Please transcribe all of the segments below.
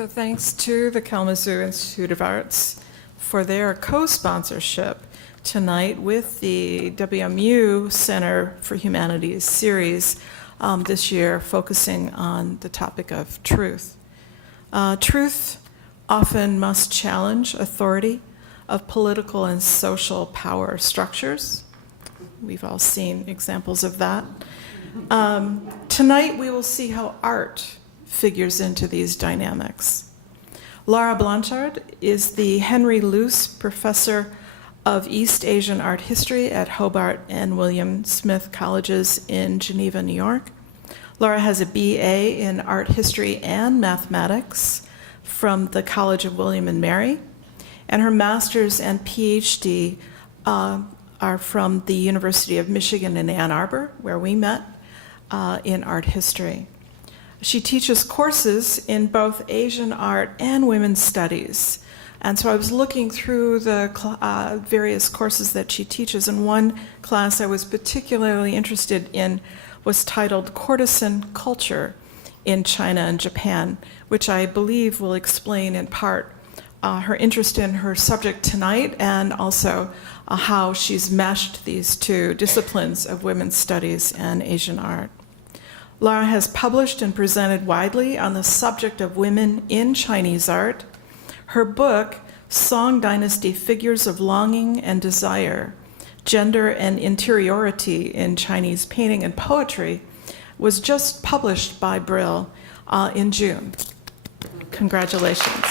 So thanks to the Kalamazoo Institute of Arts for their co-sponsorship tonight with the WMU Center for Humanities series this year, focusing on the topic of truth. Truth often must challenge authority of political and social power structures. We've all seen examples of that. Tonight we will see how art figures into these dynamics. Lara Blanchard is the Henry Luce Professor of East Asian Art History at Hobart and William Smith Colleges in Geneva, New York. Lara has a BA in Art History and Mathematics from the College of William and Mary, and her master's and PhD are from the University of Michigan in Ann Arbor, where we met, in art history. She teaches courses in both Asian art and women's studies. And so I was looking through the various courses that she teaches, and one class I was particularly interested in was titled Courtesan Culture in China and Japan, which I believe will explain in part her interest in her subject tonight, and also how she's meshed these two disciplines of women's studies and Asian art. Lara has published and presented widely on the subject of women in Chinese art. Her book, Song Dynasty: Figures of Longing and Desire, Gender and Interiority in Chinese Painting and Poetry, was just published by Brill in June. Congratulations.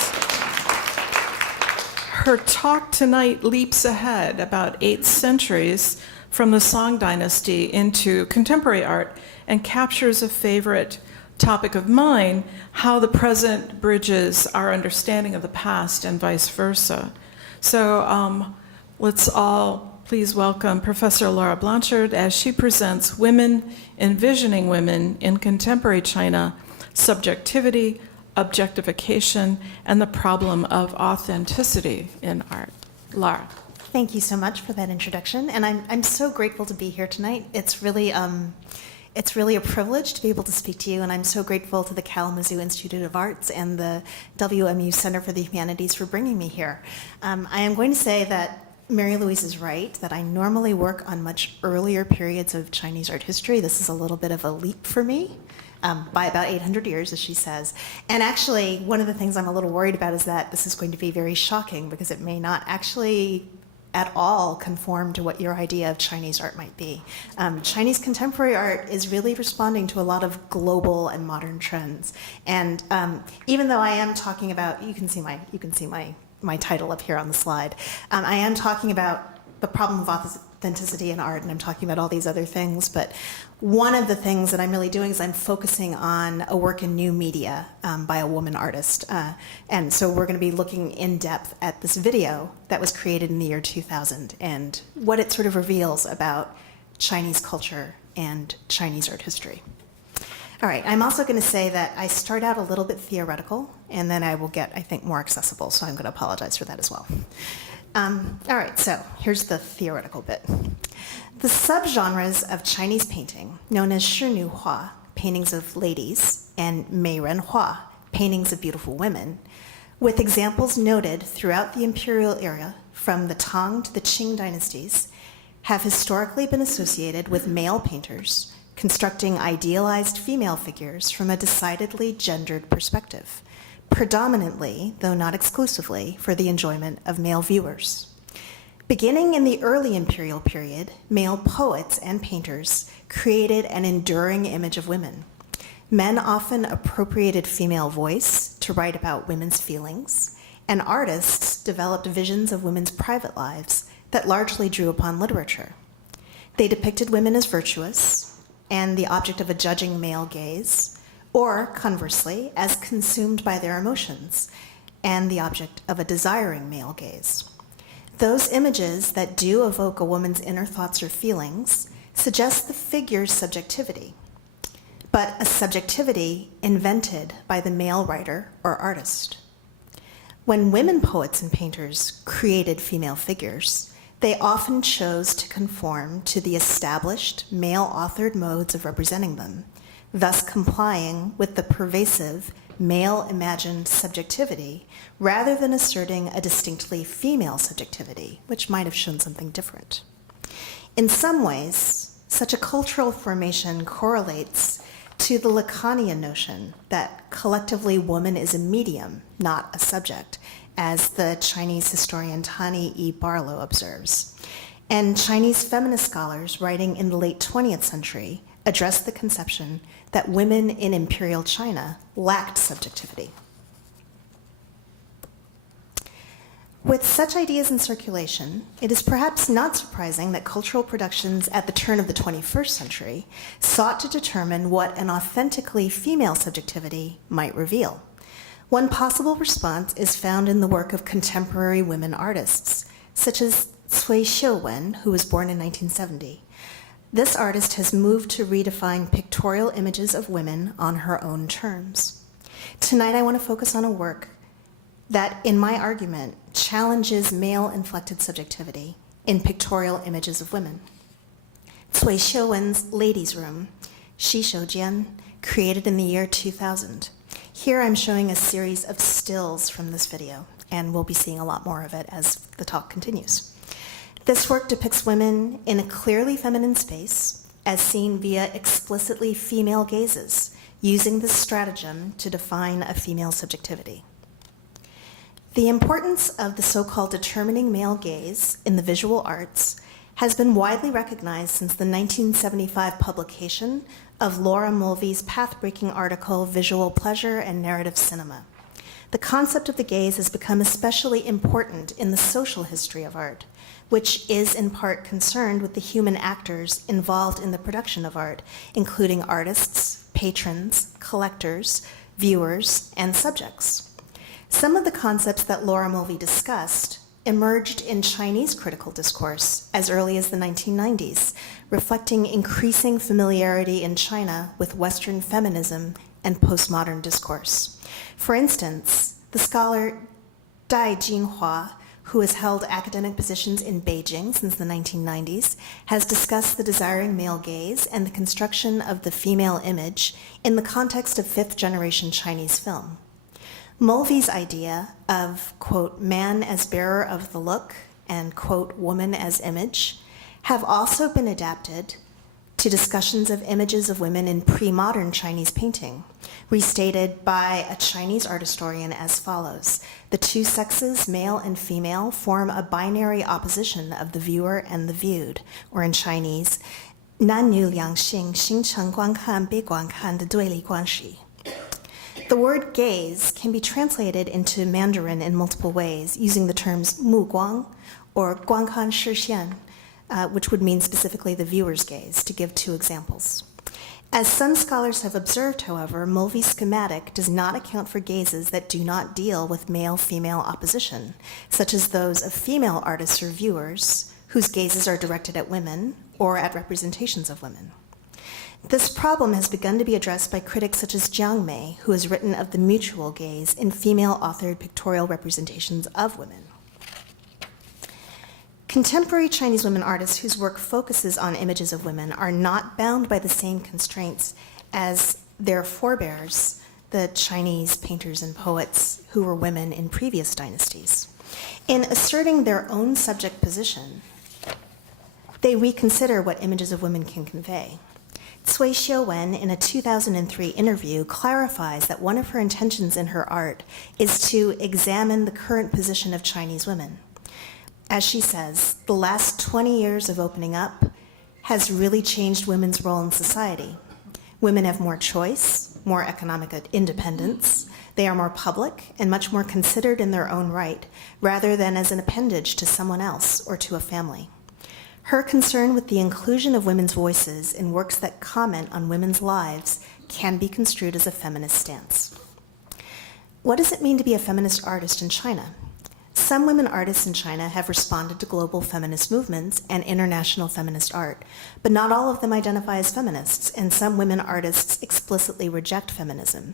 Her talk tonight leaps ahead about 8 centuries from the Song Dynasty into contemporary art and captures a favorite topic of mine, how the present bridges our understanding of the past and vice versa. So let's all please welcome Professor Lara Blanchard as she presents Women Envisioning Women in Contemporary China, Subjectivity, Objectification, and the Problem of Authenticity in Art. Lara. Thank you so much for that introduction, and I'm so grateful to be here tonight. It's really a privilege to be able to speak to you, and I'm so grateful to the Kalamazoo Institute of Arts and the WMU Center for the Humanities for bringing me here. I am going to say that Mary Louise is right, that I normally work on much earlier periods of Chinese art history. This is a little bit of a leap for me, by about 800 years, as she says. And actually, one of the things I'm a little worried about is that this is going to be very shocking, because it may not actually at all conform to what your idea of Chinese art might be. Chinese contemporary art is really responding to a lot of global and modern trends. And even though I am talking about, you can see my title up here on the slide. I am talking about the problem of authenticity in art, and I'm talking about all these other things, but one of the things that I'm really doing is I'm focusing on a work in new media by a woman artist. And so we're going to be looking in depth at this video that was created in the year 2000 and what it sort of reveals about Chinese culture and Chinese art history. All right, I'm also going to say that I start out a little bit theoretical, and then I will get, I think, more accessible, so I'm going to apologize for that as well. All right, so here's the theoretical bit. The subgenres of Chinese painting, known as Shinu Hua, paintings of ladies, and Mei Ren Hua, paintings of beautiful women, with examples noted throughout the imperial era from the Tang to the Qing dynasties, have historically been associated with male painters constructing idealized female figures from a decidedly gendered perspective, predominantly, though not exclusively, for the enjoyment of male viewers. Beginning in the early imperial period, male poets and painters created an enduring image of women. Men often appropriated female voice to write about women's feelings, and artists developed visions of women's private lives that largely drew upon literature. They depicted women as virtuous and the object of a judging male gaze, or conversely, as consumed by their emotions and the object of a desiring male gaze. Those images that do evoke a woman's inner thoughts or feelings suggest the figure's subjectivity, but a subjectivity invented by the male writer or artist. When women poets and painters created female figures, they often chose to conform to the established male-authored modes of representing them, thus complying with the pervasive male-imagined subjectivity rather than asserting a distinctly female subjectivity, which might have shown something different. In some ways, such a cultural formation correlates to the Lacanian notion that collectively woman is a medium, not a subject, as the Chinese historian Tani E. Barlow observes. And Chinese feminist scholars writing in the late 20th century addressed the conception that women in imperial China lacked subjectivity. With such ideas in circulation, it is perhaps not surprising that cultural productions at the turn of the 21st century sought to determine what an authentically female subjectivity might reveal. One possible response is found in the work of contemporary women artists, such as Cui Xiuwen, who was born in 1970. This artist has moved to redefine pictorial images of women on her own terms. Tonight I want to focus on a work that, in my argument, challenges male-inflected subjectivity in pictorial images of women. Cui Xiuwen's Ladies' Room, Shishou Jian, created in the year 2000. Here I'm showing a series of stills from this video, and we'll be seeing a lot more of it as the talk continues. This work depicts women in a clearly feminine space as seen via explicitly female gazes, using this stratagem to define a female subjectivity. The importance of the so-called determining male gaze in the visual arts has been widely recognized since the 1975 publication of Laura Mulvey's path-breaking article, Visual Pleasure and Narrative Cinema. The concept of the gaze has become especially important in the social history of art, which is in part concerned with the human actors involved in the production of art, including artists, patrons, collectors, viewers, and subjects. Some of the concepts that Laura Mulvey discussed emerged in Chinese critical discourse as early as the 1990s, reflecting increasing familiarity in China with Western feminism and postmodern discourse. For instance, the scholar Dai Jinhua, who has held academic positions in Beijing since the 1990s, has discussed the desiring male gaze and the construction of the female image in the context of fifth-generation Chinese film. Mulvey's idea of, quote, man as bearer of the look and, quote, woman as image have also been adapted to discussions of images of women in pre-modern Chinese painting, restated by a Chinese art historian as follows. The two sexes, male and female, form a binary opposition of the viewer and the viewed, or in Chinese, 男女两性形成观看被观看的对立关系. The word gaze can be translated into Mandarin in multiple ways, using the terms 目光 or 观看视线, which would mean specifically the viewer's gaze, to give two examples. As some scholars have observed, however, Mulvey's schematic does not account for gazes that do not deal with male-female opposition, such as those of female artists or viewers, whose gazes are directed at women or at representations of women. This problem has begun to be addressed by critics such as Jiang Mei, who has written of the mutual gaze in female-authored pictorial representations of women. Contemporary Chinese women artists whose work focuses on images of women are not bound by the same constraints as their forebears, the Chinese painters and poets who were women in previous dynasties. In asserting their own subject position, they reconsider what images of women can convey. Cui Xiuwen, in a 2003 interview, clarifies that one of her intentions in her art is to examine the current position of Chinese women. As she says, the last 20 years of opening up has really changed women's role in society. Women have more choice, more economic independence, they are more public and much more considered in their own right, rather than as an appendage to someone else or to a family. Her concern with the inclusion of women's voices in works that comment on women's lives can be construed as a feminist stance. What does it mean to be a feminist artist in China? Some women artists in China have responded to global feminist movements and international feminist art, but not all of them identify as feminists, and some women artists explicitly reject feminism.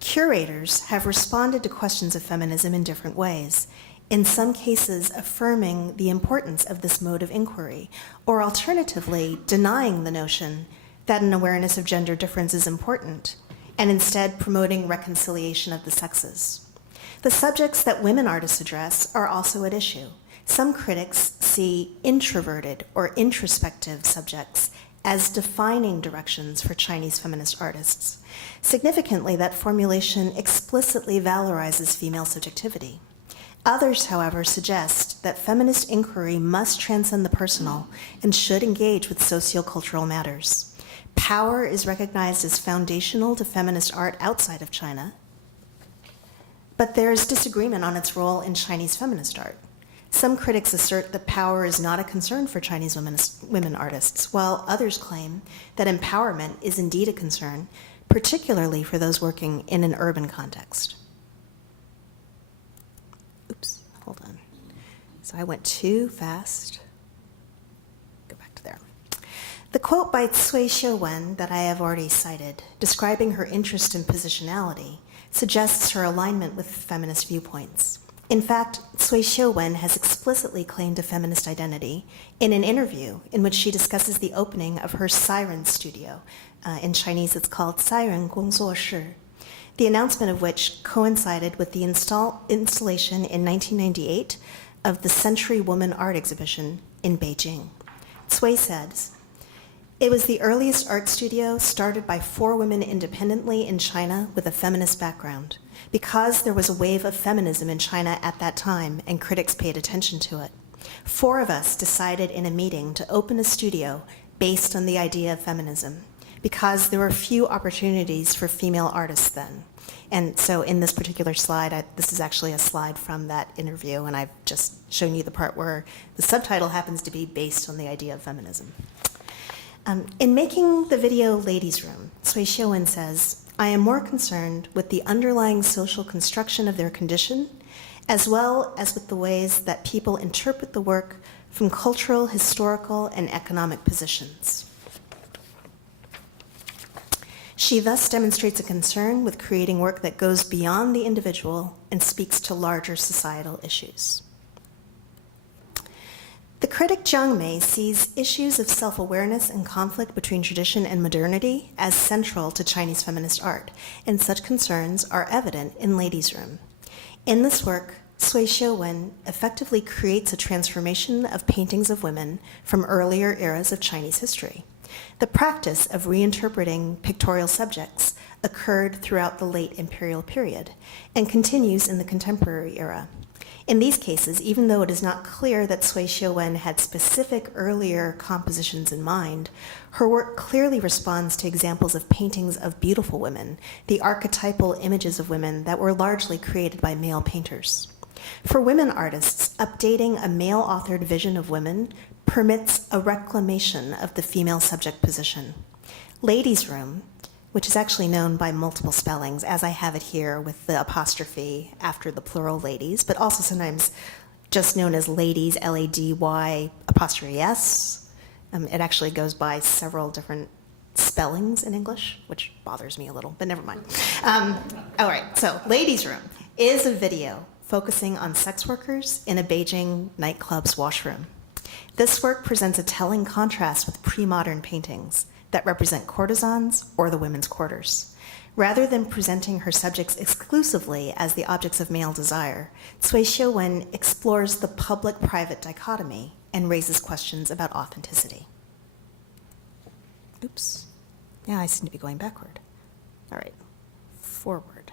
Curators have responded to questions of feminism in different ways, in some cases affirming the importance of this mode of inquiry, or alternatively denying the notion that an awareness of gender difference is important, and instead promoting reconciliation of the sexes. The subjects that women artists address are also at issue. Some critics see introverted or introspective subjects as defining directions for Chinese feminist artists. Significantly, that formulation explicitly valorizes female subjectivity. Others, however, suggest that feminist inquiry must transcend the personal and should engage with sociocultural matters. Power is recognized as foundational to feminist art outside of China, but there is disagreement on its role in Chinese feminist art. Some critics assert that power is not a concern for Chinese women artists, while others claim that empowerment is indeed a concern, particularly for those working in an urban context. Oops, hold on. So I went too fast. Go back to there. The quote by Cui Xiuwen that I have already cited, describing her interest in positionality, suggests her alignment with feminist viewpoints. In fact, Cui Xiuwen has explicitly claimed a feminist identity in an interview in which she discusses the opening of her Siren studio. In Chinese, it's called Siren Gongzuoshi, the announcement of which coincided with the installation in 1998 of the Century Woman Art Exhibition in Beijing. Cui says, "It was the earliest art studio started by 4 women independently in China with a feminist background. Because there was a wave of feminism in China at that time and critics paid attention to it. 4 of us decided in a meeting to open a studio based on the idea of feminism because there were few opportunities for female artists then." And so in this particular slide, this is actually a slide from that interview, and I've just shown you the part where the subtitle happens to be based on the idea of feminism. In making the video Ladies' Room, Cui Xiuwen says, "I am more concerned with the underlying social construction of their condition, as well as with the ways that people interpret the work from cultural, historical, and economic positions." She thus demonstrates a concern with creating work that goes beyond the individual and speaks to larger societal issues. The critic Jiang Mei sees issues of self-awareness and conflict between tradition and modernity as central to Chinese feminist art, and such concerns are evident in Ladies' Room. In this work, Cui Xiuwen effectively creates a transformation of paintings of women from earlier eras of Chinese history. The practice of reinterpreting pictorial subjects occurred throughout the late imperial period and continues in the contemporary era. In these cases, even though it is not clear that Cui Xiuwen had specific earlier compositions in mind, her work clearly responds to examples of paintings of beautiful women, the archetypal images of women that were largely created by male painters. For women artists, updating a male-authored vision of women permits a reclamation of the female subject position. Ladies' Room, which is actually known by multiple spellings, as I have it here with the apostrophe after the plural ladies, but also sometimes just known as ladies, L-A-D-Y apostrophe S. It actually goes by several different spellings in English, which bothers me a little, but never mind. All right, so Ladies' Room is a video focusing on sex workers in a Beijing nightclub's washroom. This work presents a telling contrast with pre-modern paintings that represent courtesans or the women's quarters. Rather than presenting her subjects exclusively as the objects of male desire, Cui Xiuwen explores the public-private dichotomy and raises questions about authenticity. Oops. Yeah, I seem to be going backward. All right, forward.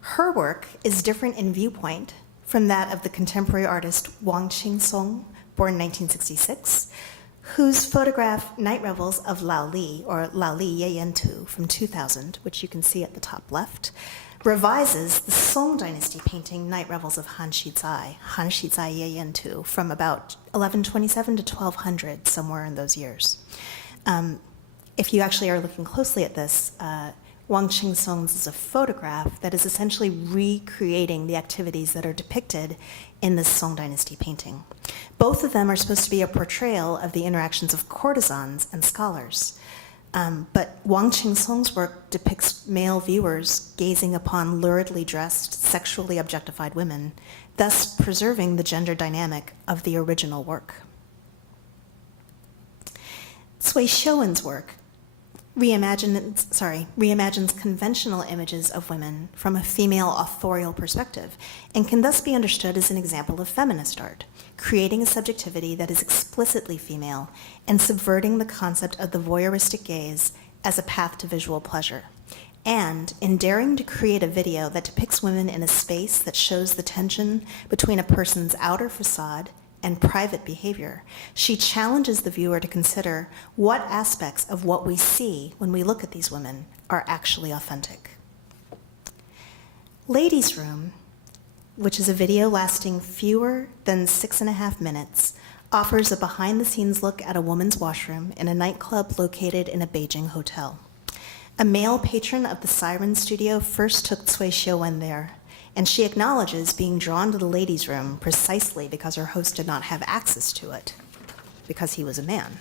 Her work is different in viewpoint from that of the contemporary artist Wang Qingsong, born 1966, whose photograph Night Revels of Lao Li, or Lao Li Ye Yan Tu, from 2000, which you can see at the top left, revises the Song Dynasty painting Night Revels of Han Shizai Ye Yan Tu, from about 1127 to 1200, somewhere in those years. If you actually are looking closely at this, Wang Qingsong's is a photograph that is essentially recreating the activities that are depicted in this Song Dynasty painting. Both of them are supposed to be a portrayal of the interactions of courtesans and scholars. But Wang Qingsong's work depicts male viewers gazing upon luridly dressed, sexually objectified women, thus preserving the gender dynamic of the original work. Cui Xiuwen's work reimagines conventional images of women from a female authorial perspective, and can thus be understood as an example of feminist art, creating a subjectivity that is explicitly female and subverting the concept of the voyeuristic gaze as a path to visual pleasure. And in daring to create a video that depicts women in a space that shows the tension between a person's outer facade and private behavior, she challenges the viewer to consider what aspects of what we see when we look at these women are actually authentic. Ladies' Room, which is a video lasting fewer than 6.5 minutes, offers a behind-the-scenes look at a woman's washroom in a nightclub located in a Beijing hotel. A male patron of the Siren Studio first took Cui Xiuwen there, and she acknowledges being drawn to the ladies' room precisely because her host did not have access to it, because he was a man.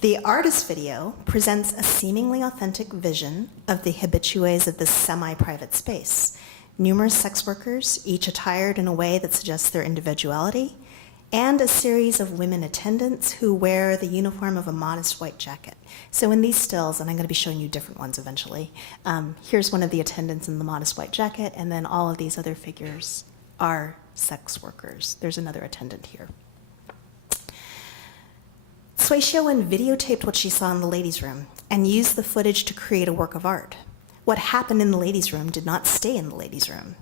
The artist video presents a seemingly authentic vision of the habitués of this semi-private space. Numerous sex workers, each attired in a way that suggests their individuality, and a series of women attendants who wear the uniform of a modest white jacket. So in these stills, and I'm going to be showing you different ones eventually, here's one of the attendants in the modest white jacket, and then all of these other figures are sex workers. There's another attendant here. Cui Xiuwen videotaped what she saw in the ladies' room and used the footage to create a work of art. What happened in the ladies' room did not stay in the ladies' room.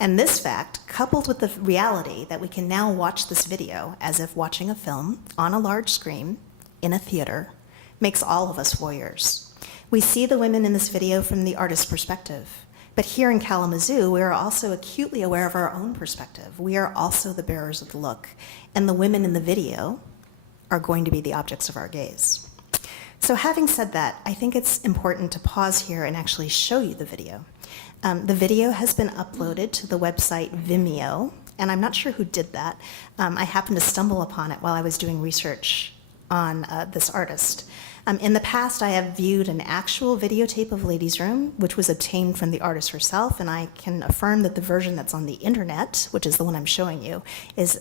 And this fact, coupled with the reality that we can now watch this video as if watching a film on a large screen in a theater, makes all of us voyeurs. We see the women in this video from the artist's perspective. But here in Kalamazoo, we are also acutely aware of our own perspective. We are also the bearers of the look. And the women in the video are going to be the objects of our gaze. So having said that, I think it's important to pause here and actually show you the video. The video has been uploaded to the website Vimeo, and I'm not sure who did that. I happened to stumble upon it while I was doing research on this artist. In the past, I have viewed an actual videotape of Ladies' Room, which was obtained from the artist herself, and I can affirm that the version that's on the internet, which is the one I'm showing you, is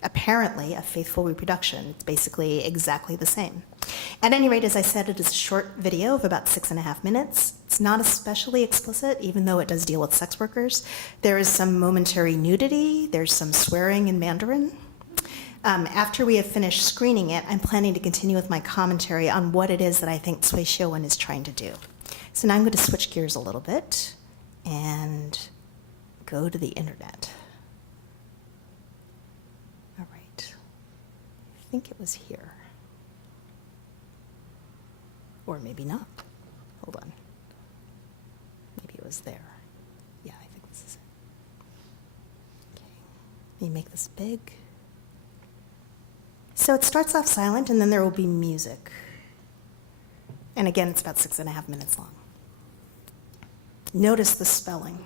apparently a faithful reproduction. It's basically exactly the same. At any rate, as I said, it is a short video of about 6.5 minutes. It's not especially explicit, even though it does deal with sex workers. There is some momentary nudity. There's some swearing in Mandarin. After we have finished screening it, I'm planning to continue with my commentary on what it is that I think Cui Xiuwen is trying to do. So now I'm going to switch gears a little bit and go to the internet. All right. I think it was here. Or maybe not. Hold on. Maybe it was there. Yeah, I think this is it. Okay. Let me make this big. So it starts off silent, and then there will be music. And again, it's about 6.5 minutes long. Notice the spelling.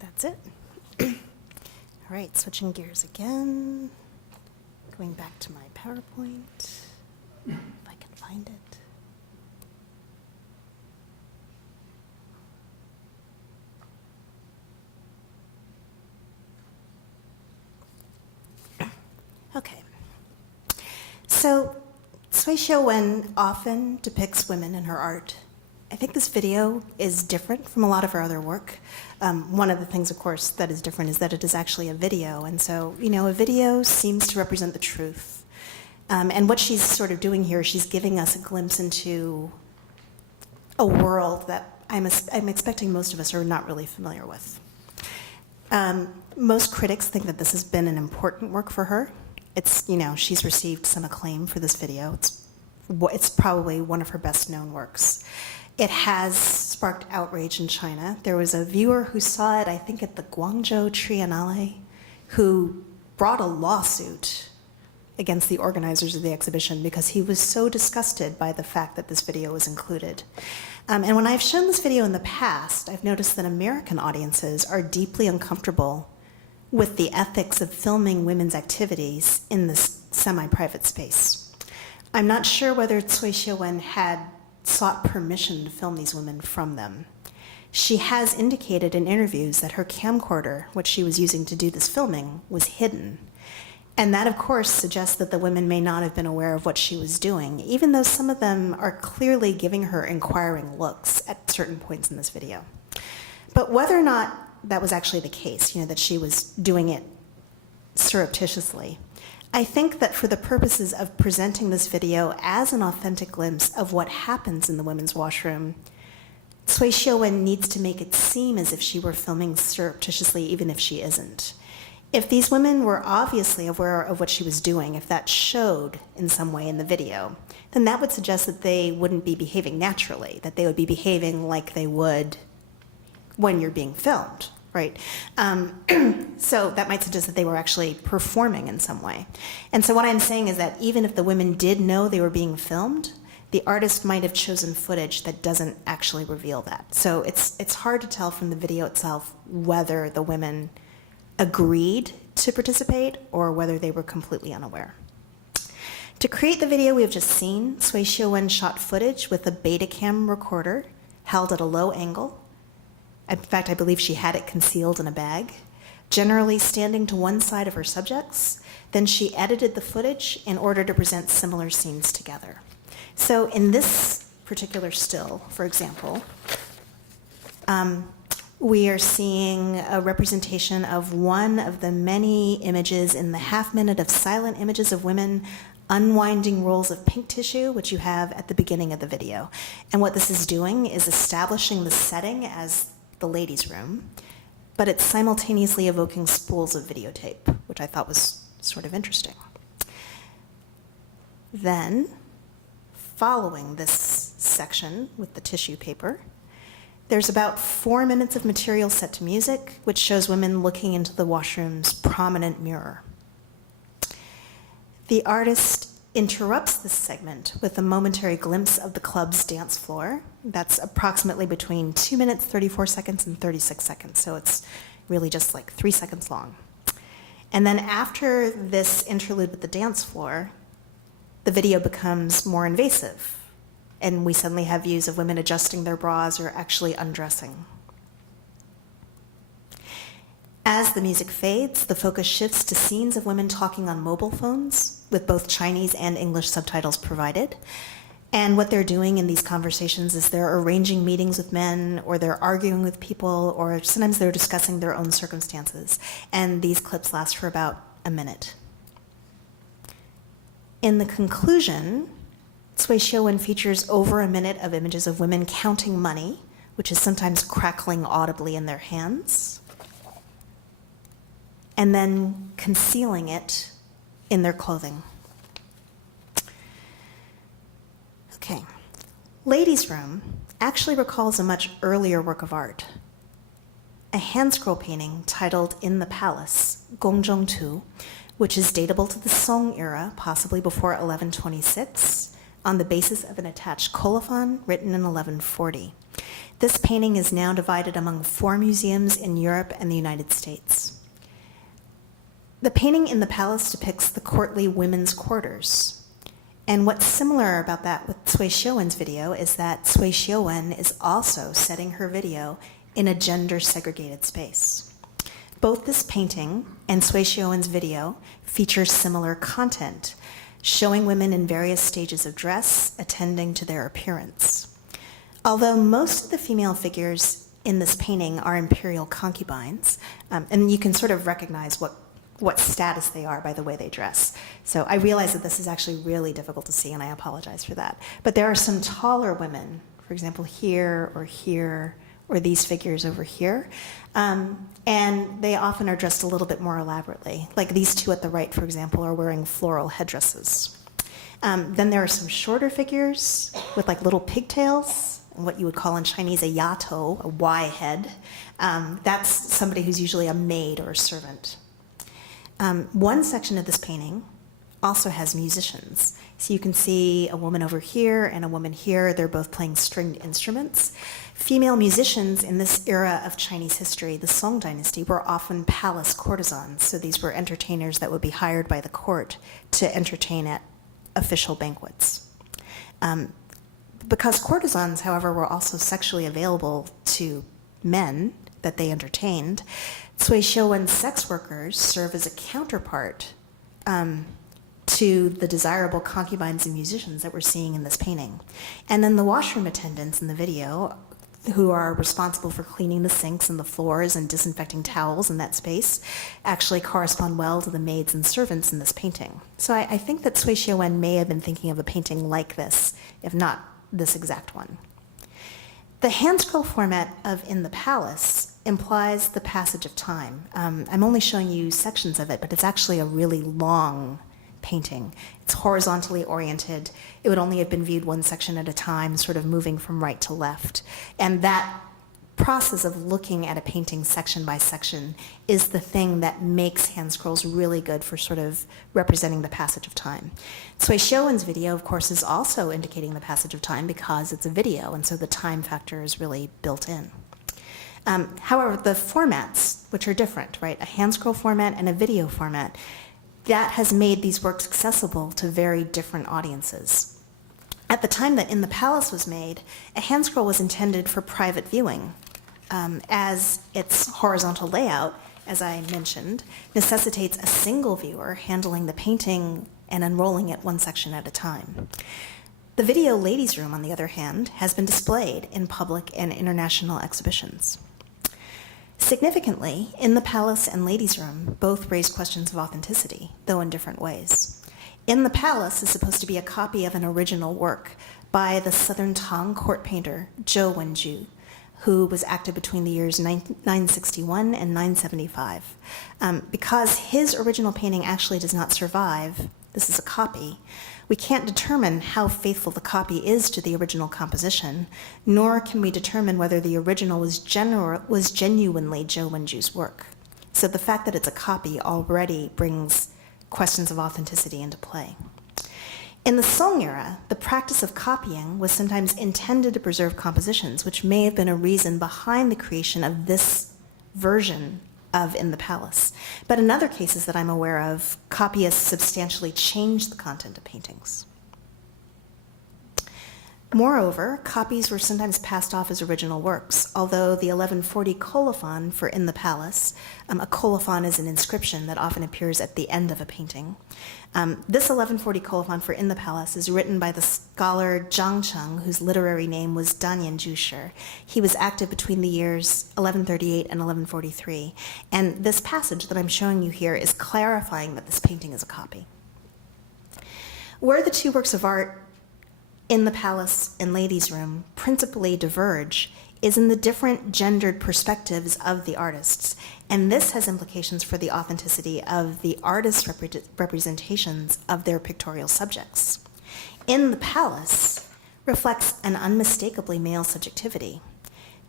That's it. All right, switching gears again. Going back to my PowerPoint, if I can find it. Okay. So, Cui Xiaowen often depicts women in her art. I think this video is different from a lot of her other work. One of the things, of course, that is different is that it is actually a video. And so, you know, a video seems to represent the truth. And what she's sort of doing here, she's giving us a glimpse into a world that I'm expecting most of us are not really familiar with. Most critics think that this has been an important work for her. It's, you know, she's received some acclaim for this video. It's probably one of her best known works. It has sparked outrage in China. There was a viewer who saw it, I think, at the Guangzhou Triennale, who brought a lawsuit against the organizers of the exhibition because he was so disgusted by the fact that this video was included. And when I've shown this video in the past, I've noticed that American audiences are deeply uncomfortable with the ethics of filming women's activities in this semi-private space. I'm not sure whether Cui Xiaowen had sought permission to film these women from them. She has indicated in interviews that her camcorder, which she was using to do this filming, was hidden. And that, of course, suggests that the women may not have been aware of what she was doing, even though some of them are clearly giving her inquiring looks at certain points in this video. But whether or not that was actually the case, you know, that she was doing it surreptitiously, I think that for the purposes of presenting this video as an authentic glimpse of what happens in the women's washroom, Cui Xiaowen needs to make it seem as if she were filming surreptitiously, even if she isn't. If these women were obviously aware of what she was doing, if that showed in some way in the video, then that would suggest that they wouldn't be behaving naturally, that they would be behaving like they would when you're being filmed, right? So that might suggest that they were actually performing in some way. And so what I'm saying is that even if the women did know they were being filmed, the artist might have chosen footage that doesn't actually reveal that. So it's hard to tell from the video itself whether the women agreed to participate or whether they were completely unaware. To create the video we have just seen, Cui Xiaowen shot footage with a Betacam recorder held at a low angle. In fact, I believe she had it concealed in a bag, generally standing to one side of her subjects. Then she edited the footage in order to present similar scenes together. So in this particular still, for example, we are seeing a representation of one of the many images in the half minute of silent images of women unwinding rolls of pink tissue, which you have at the beginning of the video. And what this is doing is establishing the setting as the ladies' room, but it's simultaneously evoking spools of videotape, which I thought was sort of interesting. Then, following this section with the tissue paper, there's about 4 minutes of material set to music, which shows women looking into the washrooms prominent mirror. The artist interrupts this segment with a momentary glimpse of the club's dance floor. That's approximately between 2 minutes, 34 seconds, and 36 seconds, so it's really just like 3 seconds long. And then after this interlude with the dance floor, the video becomes more invasive, and we suddenly have views of women adjusting their bras or actually undressing. As the music fades, the focus shifts to scenes of women talking on mobile phones, with both Chinese and English subtitles provided. And what they're doing in these conversations is they're arranging meetings with men, or they're arguing with people, or sometimes they're discussing their own circumstances. And these clips last for about a minute. In the conclusion, Cui Xiuwen features over a minute of images of women counting money, which is sometimes crackling audibly in their hands, and then concealing it in their clothing. Okay. Ladies' Room actually recalls a much earlier work of art, a hand-scroll painting titled In the Palace, Gongzhong Tu, which is datable to the Song era, possibly before 1126, on the basis of an attached colophon written in 1140. This painting is now divided among 4 museums in Europe and the United States. The painting In the Palace depicts the courtly women's quarters. And what's similar about that with Cui Xiuwen's video is that Cui Xiuwen is also setting her video in a gender-segregated space. Both this painting and Cui Xiuwen's video feature similar content, showing women in various stages of dress, attending to their appearance. Although most of the female figures in this painting are imperial concubines, and you can sort of recognize what status they are by the way they dress. So I realize that this is actually really difficult to see, and I apologize for that. But there are some taller women, for example, here, or these figures over here, and they often are dressed a little bit more elaborately. Like these two at the right, for example, are wearing floral headdresses. Then there are some shorter figures with like little pigtails, and what you would call in Chinese a yatou, a Y head. That's somebody who's usually a maid or a servant. One section of this painting also has musicians. So you can see a woman over here and a woman here. They're both playing stringed instruments. Female musicians in this era of Chinese history, the Song dynasty, were often palace courtesans. So these were entertainers that would be hired by the court to entertain at official banquets. Because courtesans, however, were also sexually available to men that they entertained, Cui Xiuwen's sex workers serve as a counterpart to the desirable concubines and musicians that we're seeing in this painting. And then the washroom attendants in the video, who are responsible for cleaning the sinks and the floors and disinfecting towels in that space, actually correspond well to the maids and servants in this painting. So I think that Cui Xiuwen may have been thinking of a painting like this, if not this exact one. The hand-scroll format of In the Palace implies the passage of time. I'm only showing you sections of it, but it's actually a really long painting. It's horizontally oriented. It would only have been viewed one section at a time, sort of moving from right to left. And that process of looking at a painting section by section is the thing that makes hand scrolls really good for sort of representing the passage of time. Cui Xiuwen's video, of course, is also indicating the passage of time because it's a video, and so the time factor is really built in. However, the formats, which are different, right? A hand scroll format and a video format, that has made these works accessible to very different audiences. At the time that In the Palace was made, a hand scroll was intended for private viewing, as its horizontal layout, as I mentioned, necessitates a single viewer handling the painting and unrolling it one section at a time. The video Ladies' Room, on the other hand, has been displayed in public and international exhibitions. Significantly, In the Palace and Ladies' Room both raise questions of authenticity, though in different ways. In the Palace is supposed to be a copy of an original work by the Southern Tang court painter Zhou Wenju, who was active between the years 961 and 975. Because his original painting actually does not survive, this is a copy, we can't determine how faithful the copy is to the original composition, nor can we determine whether the original was genuinely Zhou Wenju's work. So the fact that it's a copy already brings questions of authenticity into play. In the Song era, the practice of copying was sometimes intended to preserve compositions, which may have been a reason behind the creation of this version of In the Palace. But in other cases that I'm aware of, copyists substantially changed the content of paintings. Moreover, copies were sometimes passed off as original works, although the 1140 colophon for In the Palace, a colophon is an inscription that often appears at the end of a painting. This 1140 colophon for In the Palace is written by the scholar Zhang Cheng, whose literary name was Danyan Jusher. He was active between the years 1138 and 1143, and this passage that I'm showing you here is clarifying that this painting is a copy. Where the two works of art, In the Palace and Ladies' Room, principally diverge is in the different gendered perspectives of the artists, and this has implications for the authenticity of the artists' representations of their pictorial subjects. In the Palace reflects an unmistakably male subjectivity.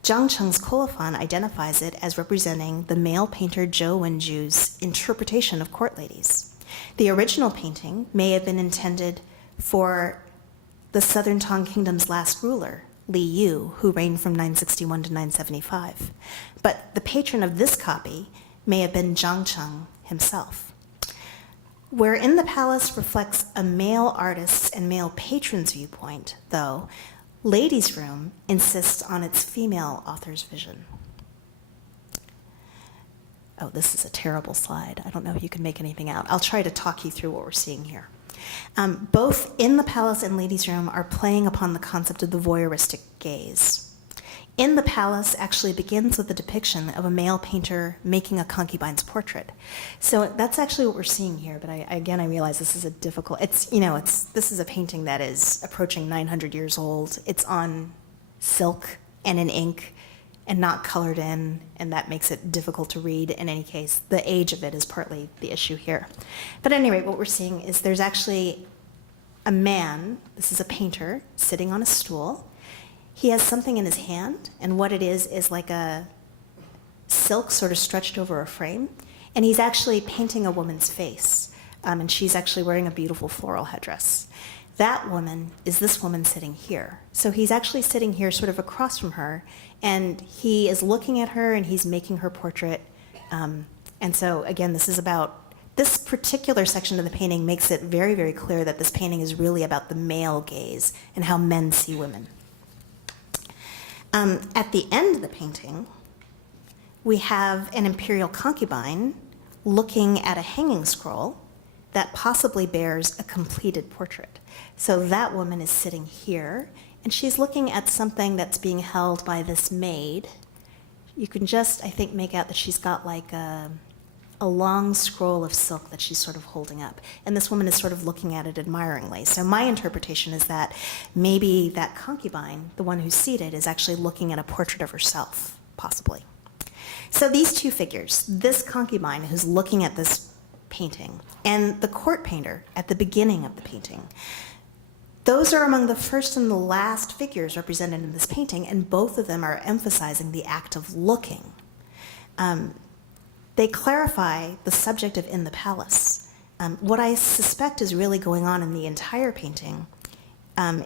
Zhang Cheng's colophon identifies it as representing the male painter Zhou Wenju's interpretation of court ladies. The original painting may have been intended for the Southern Tang Kingdom's last ruler, Li Yu, who reigned from 961 to 975. But the patron of this copy may have been Zhang Cheng himself. Where In the Palace reflects a male artist's and male patron's viewpoint, though, Ladies' Room insists on its female author's vision. Oh, this is a terrible slide. I don't know if you can make anything out. I'll try to talk you through what we're seeing here. Both In the Palace and Ladies' Room are playing upon the concept of the voyeuristic gaze. In the Palace actually begins with the depiction of a male painter making a concubine's portrait. So that's actually what we're seeing here, but I realize this is a difficult, this is a painting that is approaching 900 years old. It's on silk and in ink and not colored in, and that makes it difficult to read in any case. The age of it is partly the issue here. But at any rate, what we're seeing is there's actually a man, this is a painter, sitting on a stool. He has something in his hand, and what it is like a silk sort of stretched over a frame, and he's actually painting a woman's face, and she's actually wearing a beautiful floral headdress. That woman is this woman sitting here. So he's actually sitting here sort of across from her, and he is looking at her and he's making her portrait. And so again, this particular section of the painting makes it very, very clear that this painting is really about the male gaze and how men see women. At the end of the painting, we have an imperial concubine looking at a hanging scroll that possibly bears a completed portrait. So that woman is sitting here, and she's looking at something that's being held by this maid. You can just, I think, make out that she's got like a long scroll of silk that she's sort of holding up. And this woman is sort of looking at it admiringly. So my interpretation is that maybe that concubine, the one who's seated, is actually looking at a portrait of herself, possibly. So these two figures, this concubine who's looking at this painting, and the court painter at the beginning of the painting. Those are among the first and the last figures represented in this painting, and both of them are emphasizing the act of looking. They clarify the subject of In the Palace. What I suspect is really going on in the entire painting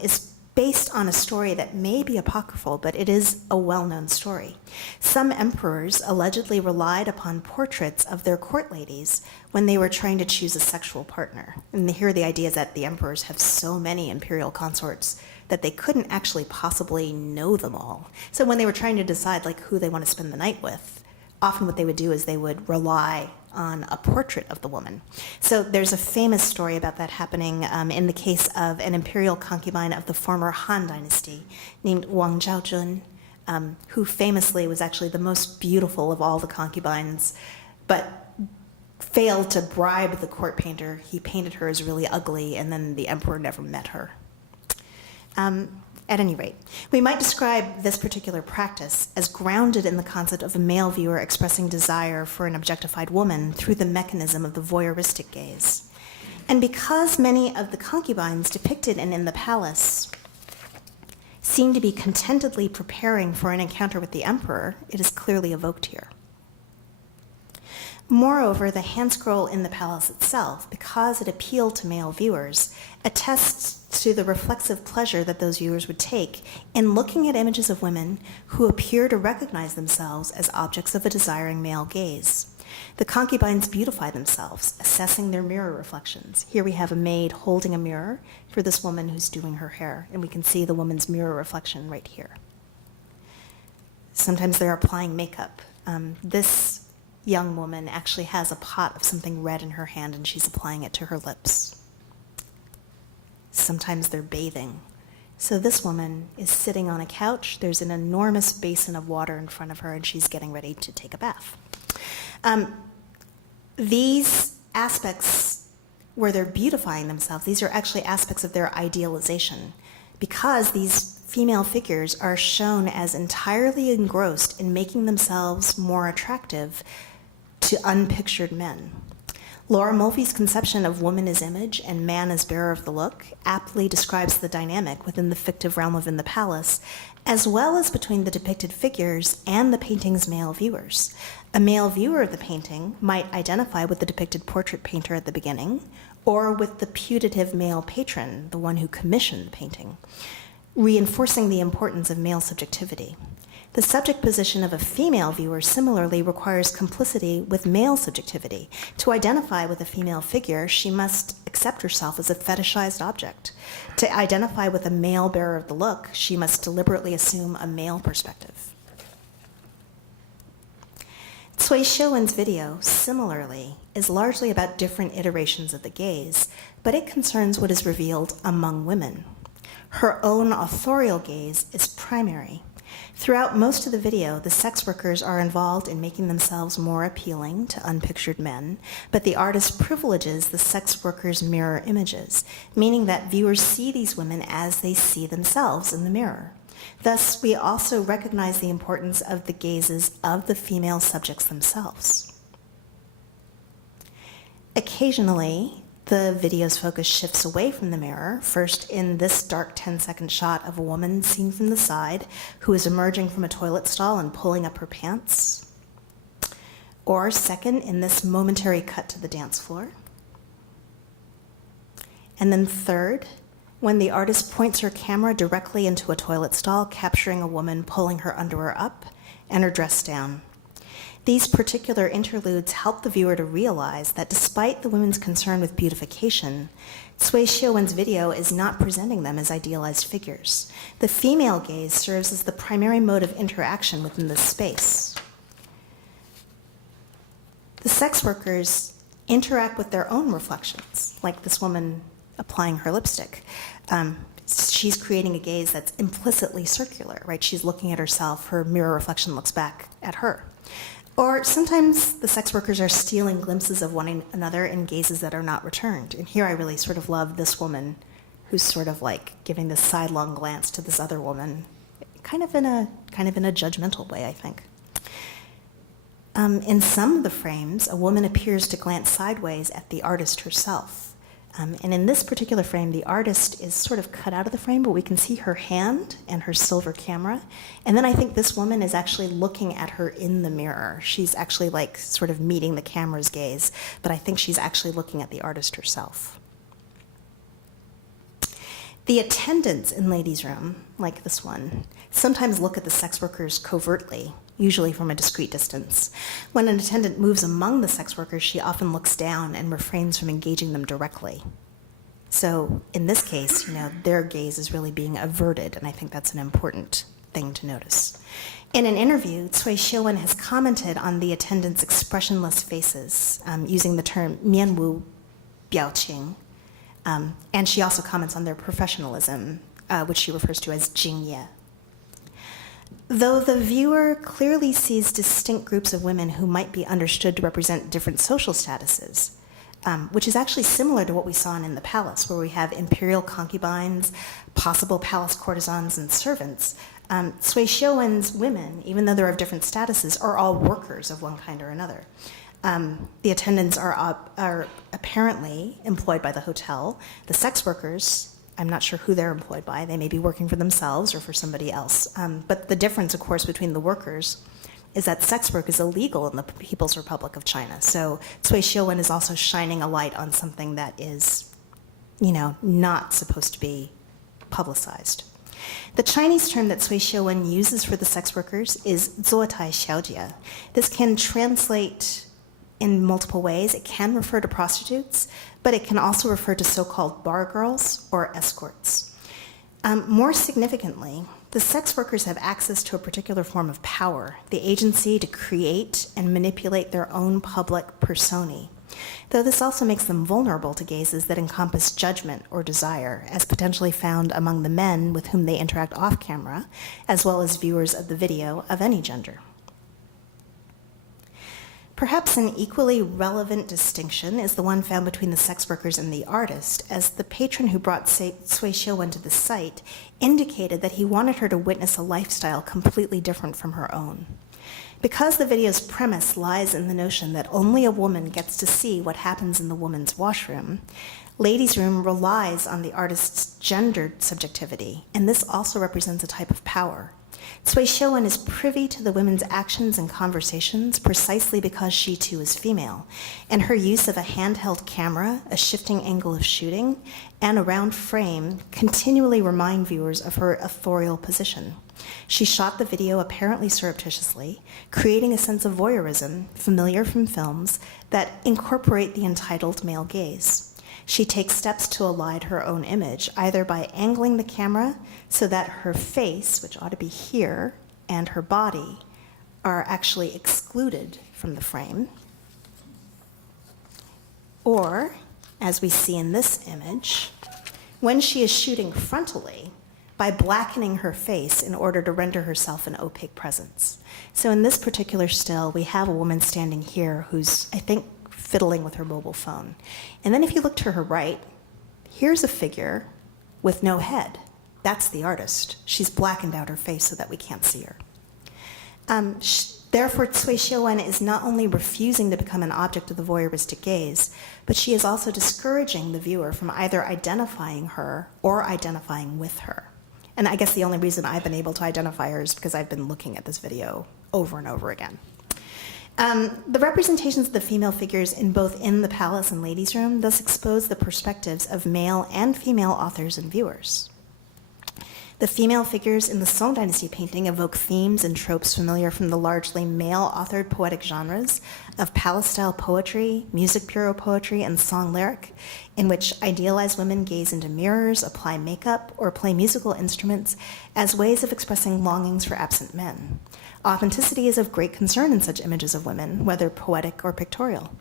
is based on a story that may be apocryphal, but it is a well-known story. Some emperors allegedly relied upon portraits of their court ladies when they were trying to choose a sexual partner. And here the idea is that the emperors have so many imperial consorts that they couldn't actually possibly know them all. So when they were trying to decide who they want to spend the night with, often what they would do is they would rely on a portrait of the woman. So there's a famous story about that happening in the case of an imperial concubine of the former Han dynasty named Wang Zhaojun, who famously was actually the most beautiful of all the concubines, but failed to bribe the court painter. He painted her as really ugly, and then the emperor never met her. At any rate, we might describe this particular practice as grounded in the concept of a male viewer expressing desire for an objectified woman through the mechanism of the voyeuristic gaze. And because many of the concubines depicted in the Palace seem to be contentedly preparing for an encounter with the emperor, it is clearly evoked here. Moreover, the hand scroll in the palace itself, because it appealed to male viewers, attests to the reflexive pleasure that those viewers would take in looking at images of women who appear to recognize themselves as objects of a desiring male gaze. The concubines beautify themselves, assessing their mirror reflections. Here we have a maid holding a mirror for this woman who's doing her hair, and we can see the woman's mirror reflection right here. Sometimes they're applying makeup. This young woman actually has a pot of something red in her hand, and she's applying it to her lips. Sometimes they're bathing. So this woman is sitting on a couch. There's an enormous basin of water in front of her, and she's getting ready to take a bath. These aspects where they're beautifying themselves, these are actually aspects of their idealization, because these female figures are shown as entirely engrossed in making themselves more attractive to unpictured men. Laura Mulvey's conception of woman as image and man as bearer of the look aptly describes the dynamic within the fictive realm of In the Palace, as well as between the depicted figures and the painting's male viewers. A male viewer of the painting might identify with the depicted portrait painter at the beginning, or with the putative male patron, the one who commissioned the painting, reinforcing the importance of male subjectivity. The subject position of a female viewer similarly requires complicity with male subjectivity. To identify with a female figure, she must accept herself as a fetishized object. To identify with a male bearer of the look, she must deliberately assume a male perspective. Cui Xiuwen's video, similarly, is largely about different iterations of the gaze, but it concerns what is revealed among women. Her own authorial gaze is primary. Throughout most of the video, the sex workers are involved in making themselves more appealing to unpictured men, but the artist privileges the sex workers' mirror images, meaning that viewers see these women as they see themselves in the mirror. Thus, we also recognize the importance of the gazes of the female subjects themselves. Occasionally, the video's focus shifts away from the mirror, first in this dark 10-second shot of a woman seen from the side who is emerging from a toilet stall and pulling up her pants, or second in this momentary cut to the dance floor, and then third, when the artist points her camera directly into a toilet stall, capturing a woman pulling her underwear up and her dress down. These particular interludes help the viewer to realize that despite the women's concern with beautification, Cui Xiuwen's video is not presenting them as idealized figures. The female gaze serves as the primary mode of interaction within this space. The sex workers interact with their own reflections, like this woman applying her lipstick. She's creating a gaze that's implicitly circular, right? She's looking at herself, her mirror reflection looks back at her. Or sometimes the sex workers are stealing glimpses of one another in gazes that are not returned. And here I really sort of love this woman who's sort of like giving this sidelong glance to this other woman, kind of in a judgmental way, I think. In some of the frames, a woman appears to glance sideways at the artist herself. And in this particular frame, the artist is sort of cut out of the frame, but we can see her hand and her silver camera. And then I think this woman is actually looking at her in the mirror. She's actually like sort of meeting the camera's gaze, but I think she's actually looking at the artist herself. The attendants in ladies' room, like this one, sometimes look at the sex workers covertly, usually from a discreet distance. When an attendant moves among the sex workers, she often looks down and refrains from engaging them directly. So in this case, their gaze is really being averted, and I think that's an important thing to notice. In an interview, Cui Xiuwen has commented on the attendants' expressionless faces, using the term mianwu biaoqing, and she also comments on their professionalism, which she refers to as jingye. Though the viewer clearly sees distinct groups of women who might be understood to represent different social statuses, which is actually similar to what we saw in the palace, where we have imperial concubines, possible palace courtesans, and servants, Cui Xiuwen's women, even though they're of different statuses, are all workers of one kind or another. The attendants are apparently employed by the hotel. The sex workers, I'm not sure who they're employed by. They may be working for themselves or for somebody else. But the difference, of course, between the workers is that sex work is illegal in the People's Republic of China. So Cui Xiuwen is also shining a light on something that is, not supposed to be publicized. The Chinese term that Cui Xiuwen uses for the sex workers is 坐台小姐. This can translate in multiple ways. It can refer to prostitutes, but it can also refer to so-called bar girls or escorts. More significantly, the sex workers have access to a particular form of power, the agency to create and manipulate their own public personae, though this also makes them vulnerable to gazes that encompass judgment or desire, as potentially found among the men with whom they interact off-camera, as well as viewers of the video of any gender. Perhaps an equally relevant distinction is the one found between the sex workers and the artist, as the patron who brought Cui Xiuwen to the site indicated that he wanted her to witness a lifestyle completely different from her own. Because the video's premise lies in the notion that only a woman gets to see what happens in the woman's washroom, Ladies' Room relies on the artist's gendered subjectivity, and this also represents a type of power. Cui Xiuwen is privy to the women's actions and conversations precisely because she too is female, and her use of a handheld camera, a shifting angle of shooting, and a round frame continually remind viewers of her authorial position. She shot the video apparently surreptitiously, creating a sense of voyeurism familiar from films that incorporate the entitled male gaze. She takes steps to elide her own image, either by angling the camera so that her face, which ought to be here, and her body are actually excluded from the frame, or, as we see in this image, when she is shooting frontally, by blackening her face in order to render herself an opaque presence. So in this particular still, we have a woman standing here who's, I think, fiddling with her mobile phone. And then if you look to her right, here's a figure with no head. That's the artist. She's blackened out her face so that we can't see her. Therefore, Cui Xiuwen is not only refusing to become an object of the voyeuristic gaze, but she is also discouraging the viewer from either identifying her or identifying with her. And I guess the only reason I've been able to identify her is because I've been looking at this video over and over again. The representations of the female figures in both In the Palace and Ladies' Room thus expose the perspectives of male and female authors and viewers. The female figures in the Song Dynasty painting evoke themes and tropes familiar from the largely male-authored poetic genres of palace-style poetry, music bureau poetry, and song lyric, in which idealized women gaze into mirrors, apply makeup, or play musical instruments as ways of expressing longings for absent men. Authenticity is of great concern in such images of women, whether poetic or pictorial.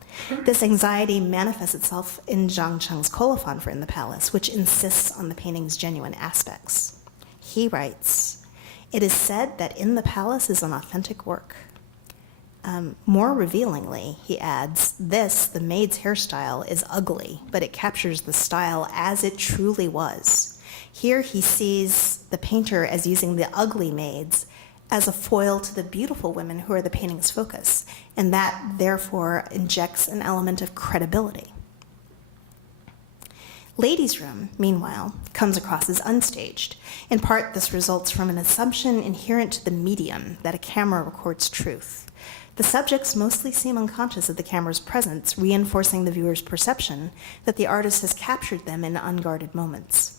This anxiety manifests itself in Zhang Cheng's colophon for In the Palace, which insists on the painting's genuine aspects. He writes, "It is said that In the Palace is an authentic work." More revealingly, he adds, "This, the maid's hairstyle, is ugly, but it captures the style as it truly was." Here he sees the painter as using the ugly maids as a foil to the beautiful women who are the painting's focus, and that therefore injects an element of credibility. Ladies' Room, meanwhile, comes across as unstaged. In part, this results from an assumption inherent to the medium that a camera records truth. The subjects mostly seem unconscious of the camera's presence, reinforcing the viewer's perception that the artist has captured them in unguarded moments.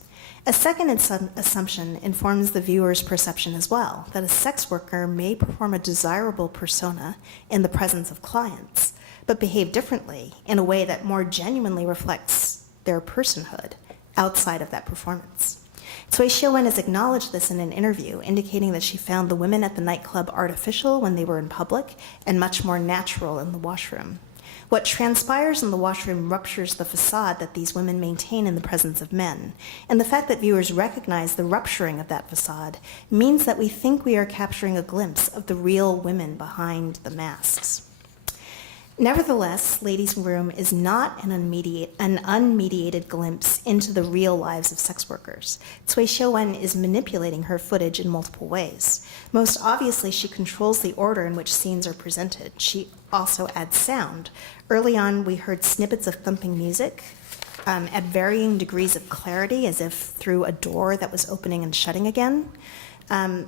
A second assumption informs the viewer's perception as well, that a sex worker may perform a desirable persona in the presence of clients, but behave differently in a way that more genuinely reflects their personhood outside of that performance. Cui Xiuwen has acknowledged this in an interview, indicating that she found the women at the nightclub artificial when they were in public and much more natural in the washroom. What transpires in the washroom ruptures the facade that these women maintain in the presence of men, and the fact that viewers recognize the rupturing of that facade means that we think we are capturing a glimpse of the real women behind the masks. Nevertheless, Ladies' Room is not an unmediated glimpse into the real lives of sex workers. Cui Xiuwen is manipulating her footage in multiple ways. Most obviously, she controls the order in which scenes are presented. She also adds sound. Early on, we heard snippets of thumping music at varying degrees of clarity, as if through a door that was opening and shutting again. And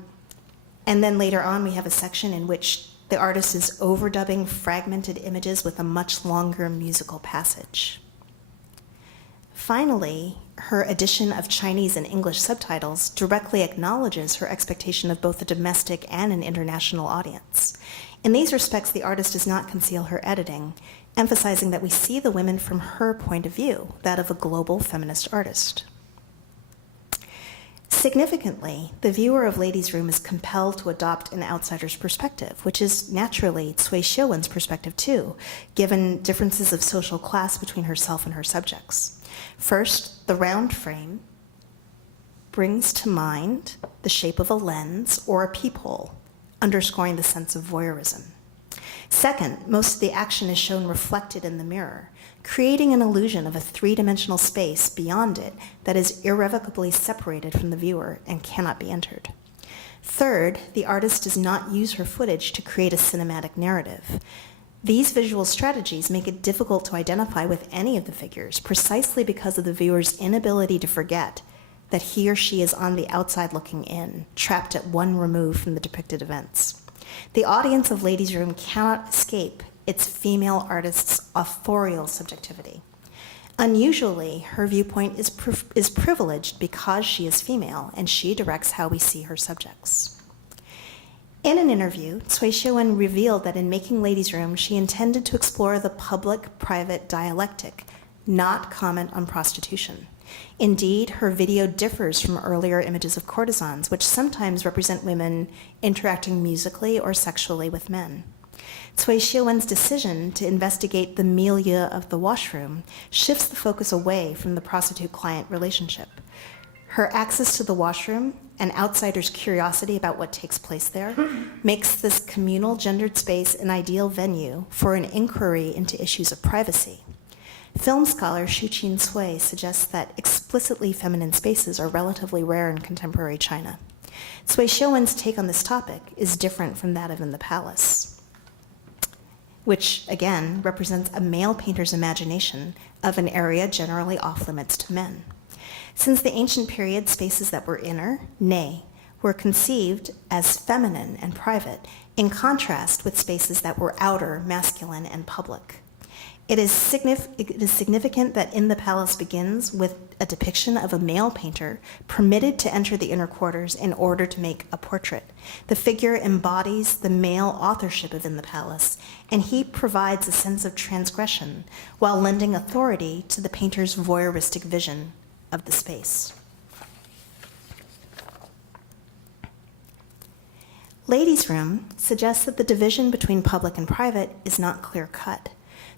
then later on, we have a section in which The artist is overdubbing fragmented images with a much longer musical passage. Finally, her addition of Chinese and English subtitles directly acknowledges her expectation of both a domestic and an international audience. In these respects, the artist does not conceal her editing, emphasizing that we see the women from her point of view, that of a global feminist artist. Significantly, the viewer of Ladies' Room is compelled to adopt an outsider's perspective, which is naturally Cui Xiuwen's perspective too, given differences of social class between herself and her subjects. First, the round frame brings to mind the shape of a lens or a peephole, underscoring the sense of voyeurism. Second, most of the action is shown reflected in the mirror, creating an illusion of a three-dimensional space beyond it that is irrevocably separated from the viewer and cannot be entered. Third, the artist does not use her footage to create a cinematic narrative. These visual strategies make it difficult to identify with any of the figures, precisely because of the viewer's inability to forget that he or she is on the outside looking in, trapped at one remove from the depicted events. The audience of Ladies' Room cannot escape its female artist's authorial subjectivity. Unusually, her viewpoint is privileged because she is female, and she directs how we see her subjects. In an interview, Cui Xiuwen revealed that in making Ladies' Room, she intended to explore the public-private dialectic, not comment on prostitution. Indeed, her video differs from earlier images of courtesans, which sometimes represent women interacting musically or sexually with men. Cui Xiuwen's decision to investigate the milieu of the washroom shifts the focus away from the prostitute-client relationship. Her access to the washroom, an outsider's curiosity about what takes place there, makes this communal gendered space an ideal venue for an inquiry into issues of privacy. Film scholar Shuqin Cui suggests that explicitly feminine spaces are relatively rare in contemporary China. Cui Xiuwen's take on this topic is different from that of In the Palace, which, again, represents a male painter's imagination of an area generally off-limits to men. Since the ancient period, spaces that were inner, nay, were conceived as feminine and private, in contrast with spaces that were outer, masculine, and public. It is significant that In the Palace begins with a depiction of a male painter permitted to enter the inner quarters in order to make a portrait. The figure embodies the male authorship of In the Palace, and he provides a sense of transgression while lending authority to the painter's voyeuristic vision of the space. Ladies' Room suggests that the division between public and private is not clear-cut.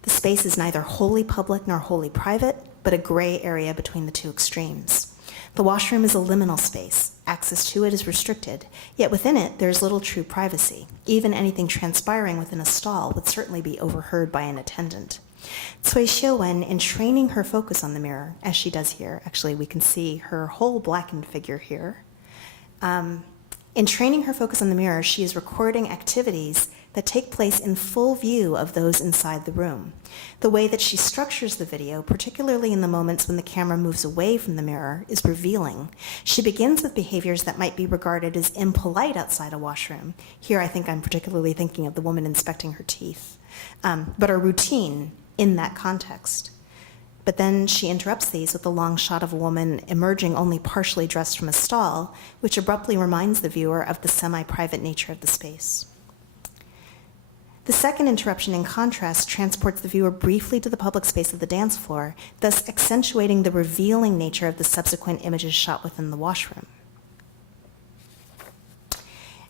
The space is neither wholly public nor wholly private, but a gray area between the two extremes. The washroom is a liminal space. Access to it is restricted, yet within it there is little true privacy. Even anything transpiring within a stall would certainly be overheard by an attendant. Cui Xiuwen, in training her focus on the mirror, as she does here, actually we can see her whole blackened figure here. In training her focus on the mirror, she is recording activities that take place in full view of those inside the room. The way that she structures the video, particularly in the moments when the camera moves away from the mirror, is revealing. She begins with behaviors that might be regarded as impolite outside a washroom. Here I think I'm particularly thinking of the woman inspecting her teeth, but are routine in that context. But then she interrupts these with a long shot of a woman emerging only partially dressed from a stall, which abruptly reminds the viewer of the semi-private nature of the space. The second interruption, in contrast, transports the viewer briefly to the public space of the dance floor, thus accentuating the revealing nature of the subsequent images shot within the washroom.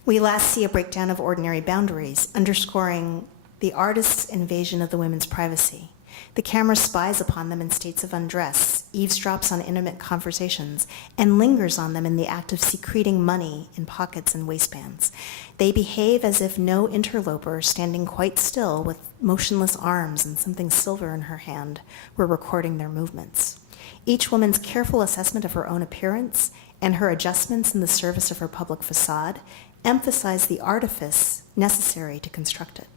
We last see a breakdown of ordinary boundaries, underscoring the artist's invasion of the women's privacy. The camera spies upon them in states of undress, eavesdrops on intimate conversations, and lingers on them in the act of secreting money in pockets and waistbands. They behave as if no interloper, standing quite still with motionless arms and something silver in her hand, were recording their movements. Each woman's careful assessment of her own appearance and her adjustments in the service of her public facade emphasize the artifice necessary to construct it.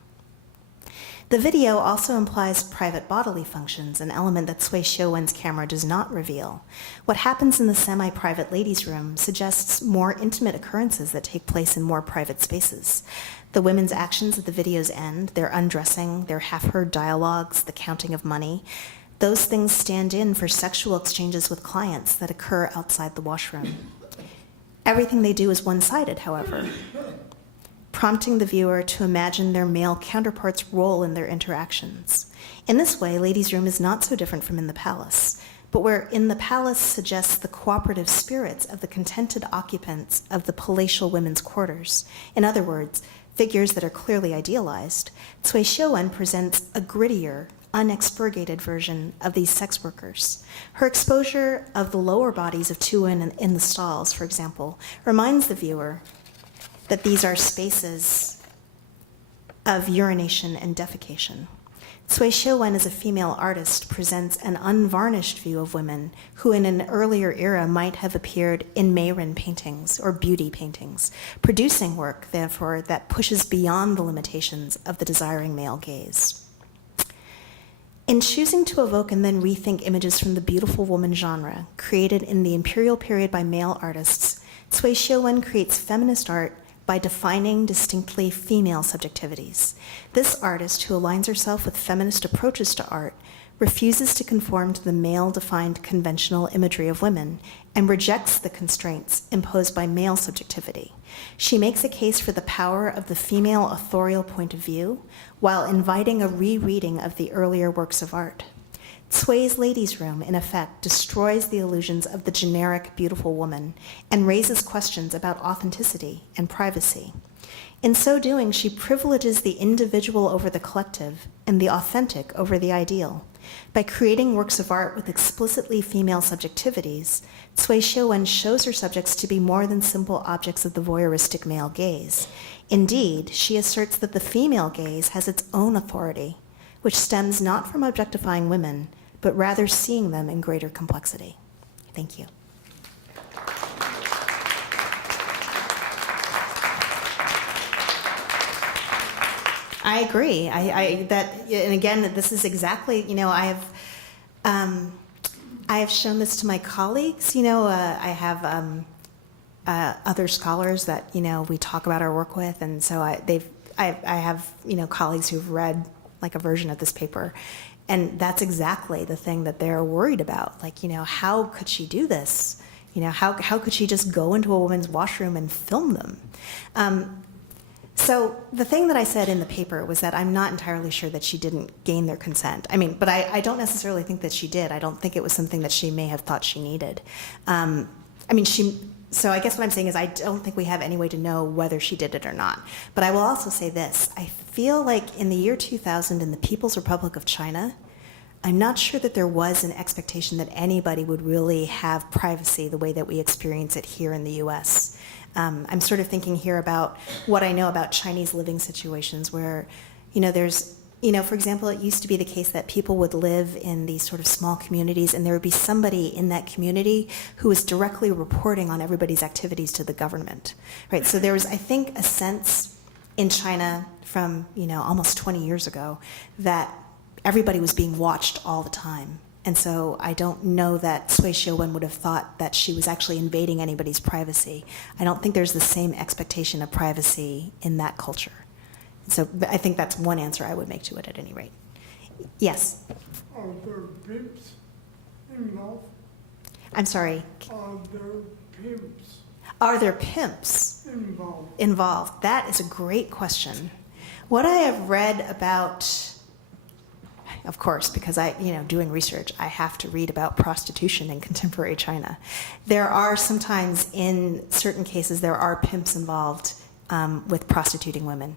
The video also implies private bodily functions, an element that Cui Xiuwen's camera does not reveal. What happens in the semi-private ladies' room suggests more intimate occurrences that take place in more private spaces. The women's actions at the video's end, their undressing, their half-heard dialogues, the counting of money, those things stand in for sexual exchanges with clients that occur outside the washroom. Everything they do is one-sided, however, prompting the viewer to imagine their male counterparts' role in their interactions. In this way, ladies' room is not so different from In the Palace, but where In the Palace suggests the cooperative spirits of the contented occupants of the palatial women's quarters. In other words, figures that are clearly idealized, Cui Xiuwen presents a grittier, unexpurgated version of these sex workers. Her exposure of the lower bodies of two women in the stalls, for example, reminds the viewer that these are spaces of urination and defecation. Cui Xiuwen, as a female artist, presents an unvarnished view of women who in an earlier era might have appeared in Meirin paintings or beauty paintings, producing work, therefore, that pushes beyond the limitations of the desiring male gaze. In choosing to evoke and then rethink images from the beautiful woman genre, created in the imperial period by male artists, Cui Xiuwen creates feminist art by defining distinctly female subjectivities. This artist, who aligns herself with feminist approaches to art, refuses to conform to the male-defined conventional imagery of women and rejects the constraints imposed by male subjectivity. She makes a case for the power of the female authorial point of view while inviting a rereading of the earlier works of art. Cui's ladies' room, in effect, destroys the illusions of the generic beautiful woman and raises questions about authenticity and privacy. In so doing, she privileges the individual over the collective and the authentic over the ideal. By creating works of art with explicitly female subjectivities, Cui Xiuwen shows her subjects to be more than simple objects of the voyeuristic male gaze. Indeed, she asserts that the female gaze has its own authority, which stems not from objectifying women, but rather seeing them in greater complexity. Thank you. I agree. And again, this is exactly, I have shown this to my colleagues. I have other scholars that we talk about our work with, and so I have colleagues who've read like a version of this paper, and that's exactly the thing that they're worried about. Like, how could she do this? How could she just go into a woman's washroom and film them? So the thing that I said in the paper was that I'm not entirely sure that she didn't gain their consent. But I don't necessarily think that she did. I don't think it was something that she may have thought she needed. So I guess what I'm saying is I don't think we have any way to know whether she did it or not. But I will also say this. I feel like in the year 2000 in the People's Republic of China, I'm not sure that there was an expectation that anybody would really have privacy the way that we experience it here in the US. I'm sort of thinking here about what I know about Chinese living situations where, there's, for example, it used to be the case that people would live in these sort of small communities and there would be somebody in that community who was directly reporting on everybody's activities to the government, right? So there was, I think, a sense in China from, almost 20 years ago that everybody was being watched all the time. And so I don't know that Cui Xiuwen would have thought that she was actually invading anybody's privacy. I don't think there's the same expectation of privacy in that culture. So I think that's one answer I would make to it at any rate. Yes? Are there pimps involved? I'm sorry. Are there pimps Are there pimps involved? That is a great question. What I have read about, of course, because doing research, I have to read about prostitution in contemporary China. There are sometimes, in certain cases, there are pimps involved with prostituting women.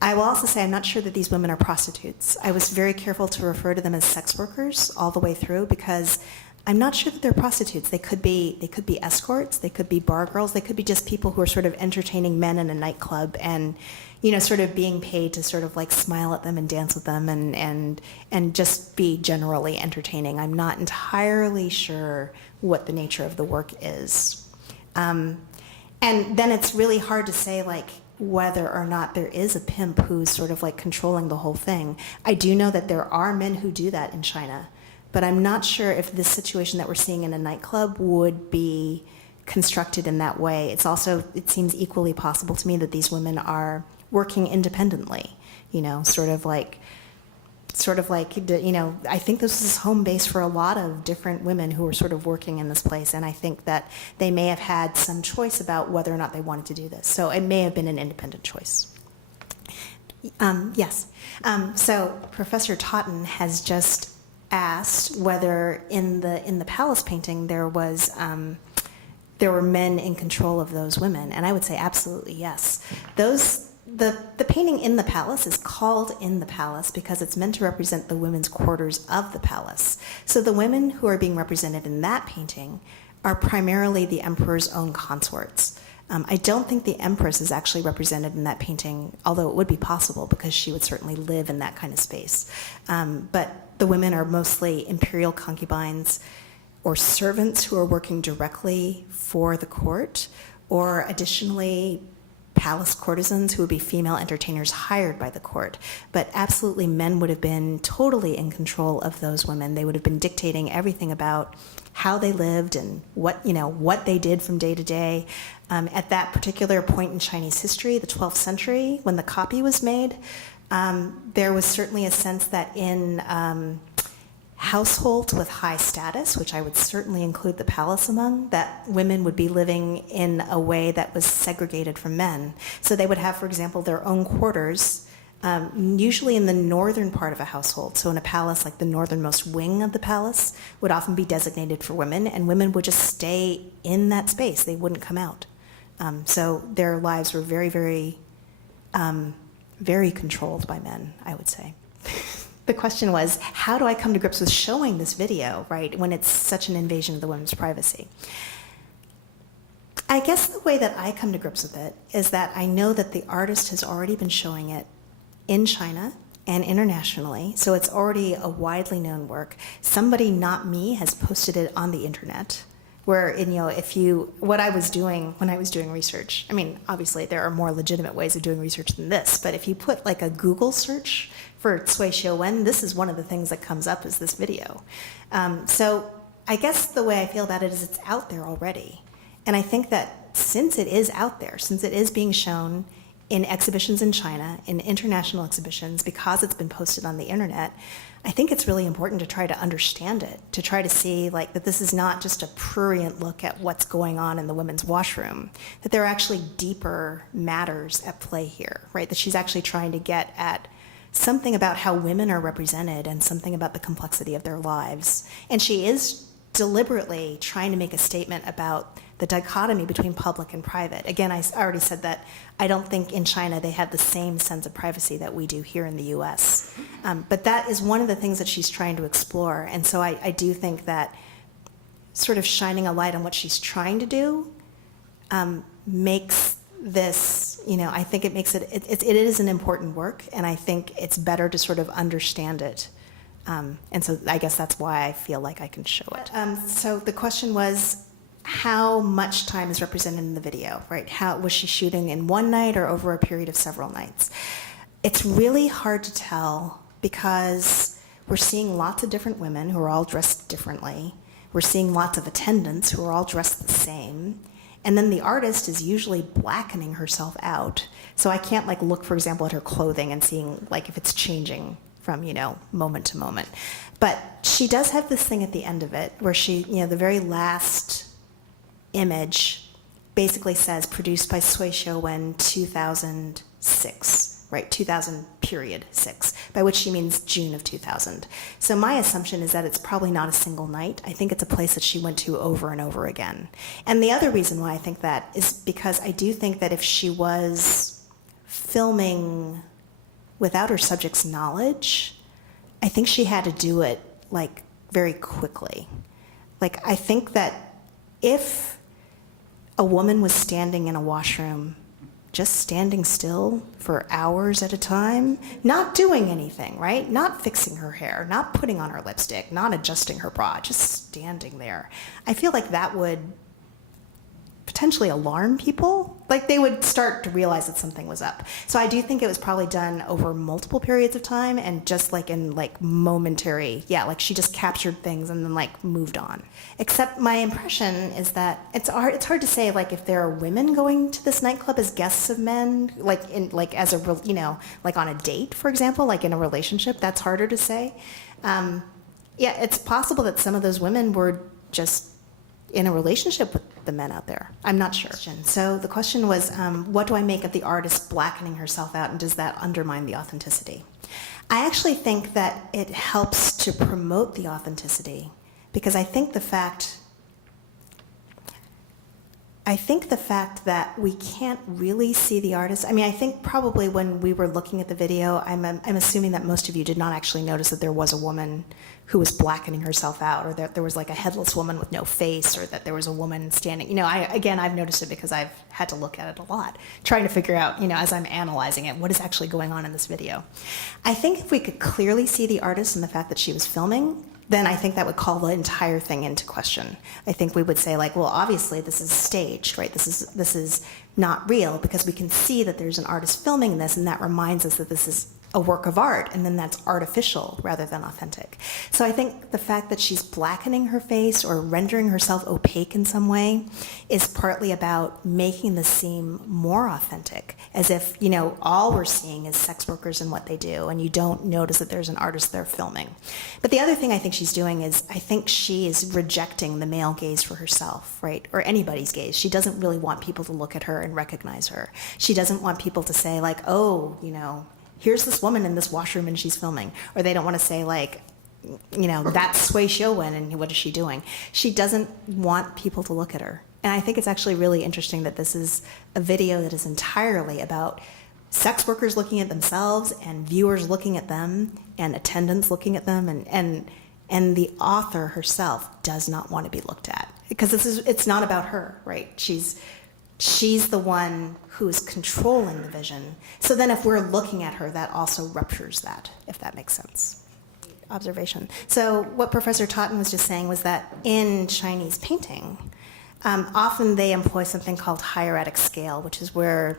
I will also say I'm not sure that these women are prostitutes. I was very careful to refer to them as sex workers all the way through because I'm not sure that they're prostitutes. They could be escorts, they could be bar girls, they could be just people who are sort of entertaining men in a nightclub and sort of being paid to sort of like smile at them and dance with them and just be generally entertaining. I'm not entirely sure what the nature of the work is. And then it's really hard to say, like, whether or not there is a pimp who's sort of like controlling the whole thing. I do know that there are men who do that in China, but I'm not sure if this situation that we're seeing in a nightclub would be constructed in that way. It seems equally possible to me that these women are working independently, sort of like, I think this is home base for a lot of different women who are sort of working in this place, and I think that they may have had some choice about whether or not they wanted to do this. So it may have been an independent choice. Yes. So Professor Totten has just asked whether in the palace painting there were men in control of those women, and I would say absolutely yes. The painting in the palace is called In the Palace because it's meant to represent the women's quarters of the palace. So the women who are being represented in that painting are primarily the emperor's own consorts. I don't think the empress is actually represented in that painting, although it would be possible because she would certainly live in that kind of space. But the women are mostly imperial concubines or servants who are working directly for the court, or additionally palace courtesans who would be female entertainers hired by the court. But absolutely, men would have been totally in control of those women. They would have been dictating everything about how they lived and what they did from day to day. At that particular point in Chinese history, the 12th century, when the copy was made, there was certainly a sense that in households with high status, which I would certainly include the palace among, that women would be living in a way that was segregated from men. So they would have, for example, their own quarters, usually in the northern part of a household. So in a palace, like the northernmost wing of the palace would often be designated for women, and women would just stay in that space. They wouldn't come out. So their lives were very, very, very controlled by men, I would say. The question was, how do I come to grips with showing this video, right, when it's such an invasion of the women's privacy? I guess the way that I come to grips with it is that I know that the artist has already been showing it in China and internationally, so it's already a widely known work. Somebody, not me, has posted it on the internet. Where, what I was doing when I was doing research, I mean, obviously there are more legitimate ways of doing research than this, but if you put like a Google search for Cui Xiuwen, this is one of the things that comes up is this video. So I guess the way I feel about it is it's out there already. And I think that since it is out there, since it is being shown in exhibitions in China, in international exhibitions, because it's been posted on the internet, I think it's really important to try to understand it, to try to see like that this is not just a prurient look at what's going on in the women's washroom, that there are actually deeper matters at play here, right? That she's actually trying to get at something about how women are represented and something about the complexity of their lives. And she is deliberately trying to make a statement about the dichotomy between public and private. Again, I already said that I don't think in China they have the same sense of privacy that we do here in the US. But that is one of the things that she's trying to explore. And so I do think that sort of shining a light on what she's trying to do makes this, I think it makes it is an important work, and I think it's better to sort of understand it. And so I guess that's why I feel like I can show it. So the question was, how much time is represented in the video, right? How was she shooting in one night or over a period of several nights? It's really hard to tell because we're seeing lots of different women who are all dressed differently. We're seeing lots of attendants who are all dressed the same. And then the artist is usually blackening herself out. So I can't like look, for example, at her clothing and seeing like if it's changing from, moment to moment. But she does have this thing at the end of it where she, the very last image basically says produced by Cui Xiuwen 2006, right? 2000.6, by which she means June of 2000. So my assumption is that it's probably not a single night. I think it's a place that she went to over and over again. And the other reason why I think that is because I do think that if she was filming without her subject's knowledge, I think she had to do it like very quickly. Like I think that if a woman was standing in a washroom, just standing still for hours at a time, not doing anything, right? Not fixing her hair, not putting on her lipstick, not adjusting her bra, just standing there. I feel like that would potentially alarm people. Like they would start to realize that something was up. So I do think it was probably done over multiple periods of time and just like in like momentary, like she just captured things and then like moved on. Except my impression is that it's hard to say like if there are women going to this nightclub as guests of men, like as a, like on a date, for example, like in a relationship, that's harder to say. It's possible that some of those women were just in a relationship with the men out there. I'm not sure. So the question was, what do I make of the artist blackening herself out, and does that undermine the authenticity? I actually think that it helps to promote the authenticity, because I think the fact that we can't really see the artist, I think probably when we were looking at the video, I'm assuming that most of you did not actually notice that there was a woman who was blackening herself out, or that there was like a headless woman with no face, or that there was a woman standing. I've noticed it because I've had to look at it a lot, trying to figure out, as I'm analyzing it, what is actually going on in this video. I think if we could clearly see the artist and the fact that she was filming, then I think that would call the entire thing into question. I think we would say like, well, obviously this is staged, right? This is not real, because we can see that there's an artist filming this, and that reminds us that this is a work of art, and then that's artificial rather than authentic. So I think the fact that she's blackening her face or rendering herself opaque in some way is partly about making this seem more authentic, as if, all we're seeing is sex workers and what they do, and you don't notice that there's an artist there filming. But the other thing I think she's doing is, I think she is rejecting the male gaze for herself, right? Or anybody's gaze. She doesn't really want people to look at her and recognize her. She doesn't want people to say like, oh, here's this woman in this washroom and she's filming. Or they don't want to say like, that's Sui Xiuwen and what is she doing? She doesn't want people to look at her. And I think it's actually really interesting that this is a video that is entirely about sex workers looking at themselves and viewers looking at them and attendants looking at them, and the author herself does not want to be looked at. Because it's not about her, right? She's the one who is controlling the vision. So then if we're looking at her, that also ruptures that, if that makes sense. Observation. So what Professor Totten was just saying was that in Chinese painting, often they employ something called hieratic scale, which is where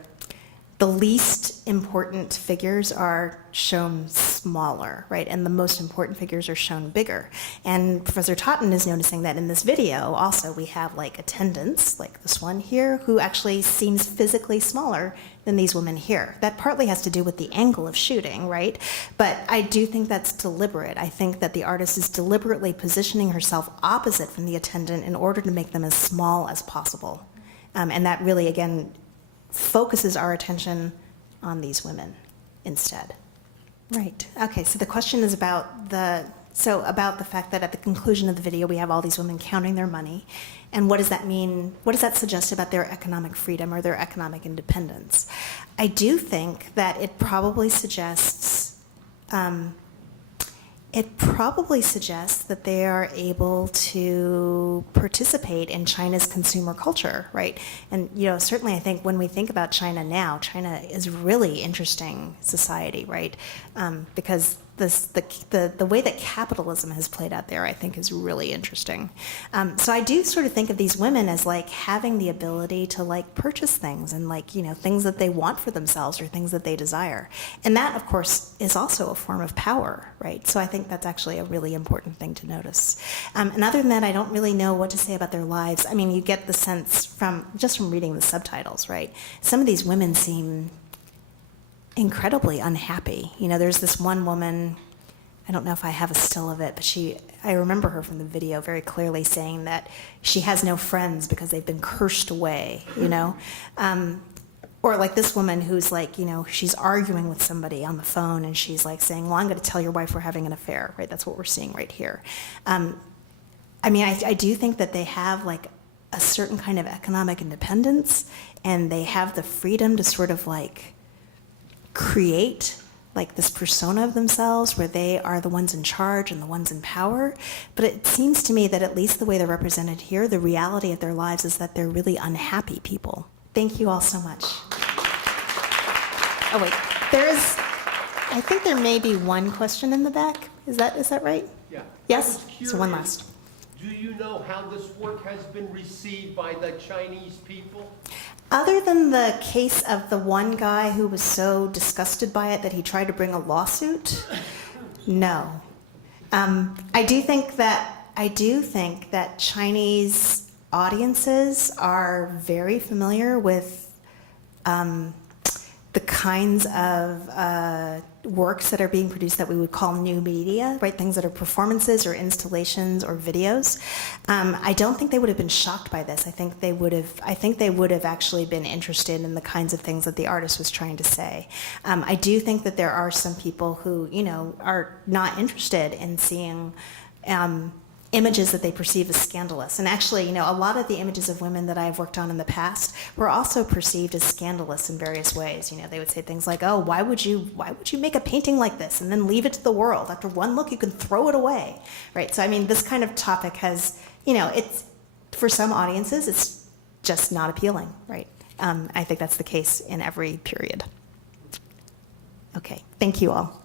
the least important figures are shown smaller, right? And the most important figures are shown bigger. And Professor Totten is noticing that in this video, also, we have like attendants, like this one here, who actually seems physically smaller than these women here. That partly has to do with the angle of shooting, right? But I do think that's deliberate. I think that the artist is deliberately positioning herself opposite from the attendant in order to make them as small as possible. And that really, again, focuses our attention on these women instead. Right. Okay, so the question is about the fact that at the conclusion of the video we have all these women counting their money, and what does that mean? What does that suggest about their economic freedom or their economic independence? I do think that it probably suggests that they are able to participate in China's consumer culture, right? And certainly I think when we think about China now, China is really interesting society, right? Because the way that capitalism has played out there, I think, is really interesting. So I do sort of think of these women as like having the ability to like purchase things and like, things that they want for themselves or things that they desire. And that, of course, is also a form of power, right? So I think that's actually a really important thing to notice. And other than that, I don't really know what to say about their lives. You get the sense from reading the subtitles, right? Some of these women seem incredibly unhappy. There's this one woman, I don't know if I have a still of it, but I remember her from the video very clearly saying that she has no friends because they've been cursed away, Or like this woman who's like, she's arguing with somebody on the phone and she's like saying, well, I'm going to tell your wife we're having an affair, right? That's what we're seeing right here. I do think that they have like a certain kind of economic independence, and they have the freedom to sort of like create like this persona of themselves where they are the ones in charge and the ones in power. But it seems to me that at least the way they're represented here, the reality of their lives is that they're really unhappy people. Thank you all so much. Oh wait, I think there may be one question in the back. Is that right? Yeah. Yes? I was So one curious, last. Do you know how this work has been received by the Chinese people? Other than the case of the one guy who was so disgusted by it that he tried to bring a lawsuit, no. I do think that Chinese audiences are very familiar with the kinds of works that are being produced that we would call new media, right? Things that are performances or installations or videos. I don't think they would have been shocked by this. I think they would have actually been interested in the kinds of things that the artist was trying to say. I do think that there are some people who, are not interested in seeing images that they perceive as scandalous. And actually, a lot of the images of women that I've worked on in the past were also perceived as scandalous in various ways. They would say things like, "Oh, why would you make a painting like this and then leave it to the world? After one look, you can throw it away," right? So, this kind of topic has, it's for some audiences, it's just not appealing, right? I think that's the case in every period. Okay, thank you all.